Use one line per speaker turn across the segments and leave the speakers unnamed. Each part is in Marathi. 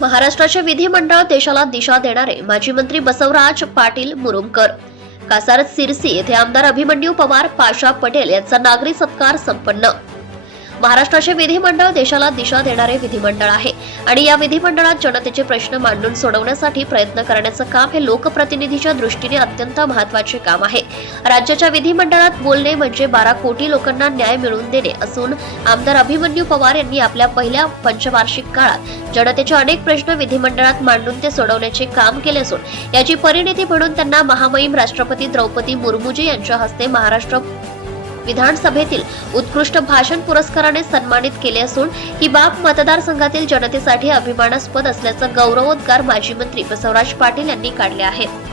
महाराष्ट्राचे विधिमंडळ देशाला दिशा देणारे माजी मंत्री बसवराज पाटील मुरुमकर. कासार सिरसी येथे आमदार अभिमन्यू पवार पाशा पटेल यांचा नागरी सत्कार संपन्न. महाराष्ट्राचे विधिमंडळ देशाला दिशा देणारे विधिमंडळ आहे. आणि या विधिमंडळात जनतेचे प्रश्न मांडून सोडवण्यासाठी प्रयत्न करण्याचं काम हे लोकप्रतिनिधीच्या दृष्टीने अत्यंत महत्त्वाचे काम आहे. राज्याच्या विधिमंडळात बोलणे म्हणजे बारा कोटी लोकांना न्याय मिळवून देणे असून आमदार अभिमन्यू पवार यांनी आपल्या पहिल्या पंचवार्षिक काळात जनतेचे अनेक प्रश्न विधिमंडळात मांडून ते सोडवण्याचे काम केले असून याची परिणिती म्हणून त्यांना महामहिम राष्ट्रपती द्रौपदी मुर्मूजी यांच्या हस्ते महाराष्ट्र विधानसभेतील उत्कृष्ट भाषण पुरस्काराने सन्मानित केले असून ही बाब मतदारसंघातील जनतेसाठी अभिमानास्पद असल्याचं गौरवोद्गार माजी मंत्री बसवराज पाटील यांनी काढले आहेत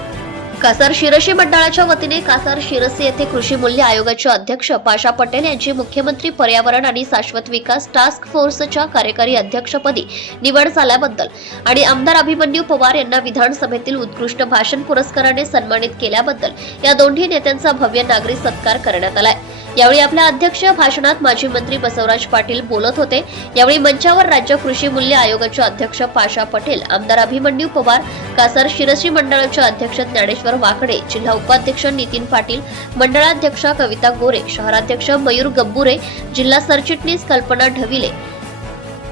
कासार शिरसी मंडळाच्या वतीने कासार शिरसी येथे कृषी मूल्य आयोगाचे अध्यक्ष पाशा पटेल यांची मुख्यमंत्री पर्यावरण आणि शाश्वत विकास टास्क फोर्सच्या कार्यकारी अध्यक्षपदी निवड झाल्याबद्दल आणि आमदार अभिमन्यू पवार यांना विधानसभेतील उत्कृष्ट भाषण पुरस्काराने सन्मानित केल्याबद्दल या दोन्ही नेत्यांचा भव्य नागरी सत्कार करण्यात आलाय. यावेळी आपल्या अध्यक्ष भाषणात माजी मंत्री बसवराज पाटील बोलत होते. यावेळी मंचावर राज्य कृषी मूल्य आयोगाचे अध्यक्ष पाशा पटेल आमदार अभिमन्यू पवार कासार शिरसी मंडळाचे अध्यक्ष ज्ञानेश्वर वाकडे जिल्हा उपाध्यक्ष नितीन पाटील मंडळाध्यक्ष कविता गोरे शहराध्यक्ष मयूर गब्बुरे जिल्हा सरचिटणीस कल्पना ढविले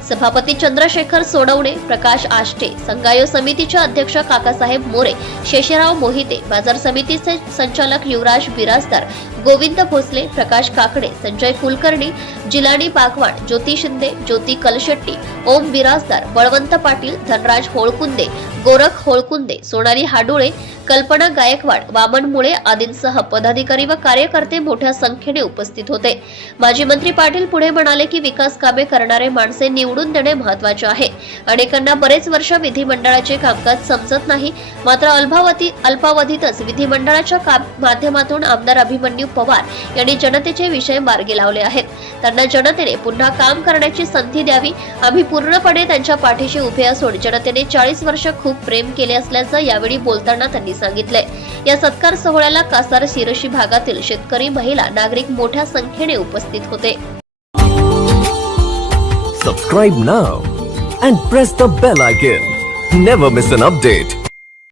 सभापती चंद्रशेखर सोडवणे प्रकाश आष्टे संगायो समितीचे अध्यक्ष काकासाहेब मोरे शेषराव मोहिते बाजार समितीचे संचालक युवराज बिराजदार गोविंद भोसले प्रकाश काकडे संजय कुलकर्णी जिलानी बागवाड ज्योती शिंदे ज्योती कलशेट्टी ओम बिराजदार बळवंत पाटील धनराज होळकुंदे गोरख होळकुंदे सोनाली हाडोळे कल्पना गायकवाड वामन मुळे आदींसह पदाधिकारी व कार्यकर्ते मोठ्या संख्येने उपस्थित होते. माजी मंत्री पाटील पुढे म्हणाले की विकास कामे करणारे माणसे निवडून देणे महत्त्वाचे आहे. अनेकांना बरेच वर्ष विधिमंडळाचे कामकाज समजत नाही. मात्र अल्पावधी अल्पावधीतच विधिमंडळाच्या माध्यमातून आमदार अभिमन्यू पवार यांनी जनतेचे विषय मार्गी लावले आहेत त्यांना जनतेने पुन्हा काम करण्याची संधी द्यावी आम्ही पूर्णपणे त्यांच्या पाठीशी उभे असून जनतेने चाळीस वर्ष खूप प्रेम केले असल्याचं यावेळी बोलताना त्यांनी सांगितलंय या सत्कार सोहळ्याला कासार शिरशी भागातील शेतकरी महिला नागरिक मोठ्या संख्येने उपस्थित होते
Subscribe now and press the bell icon. Never miss an update.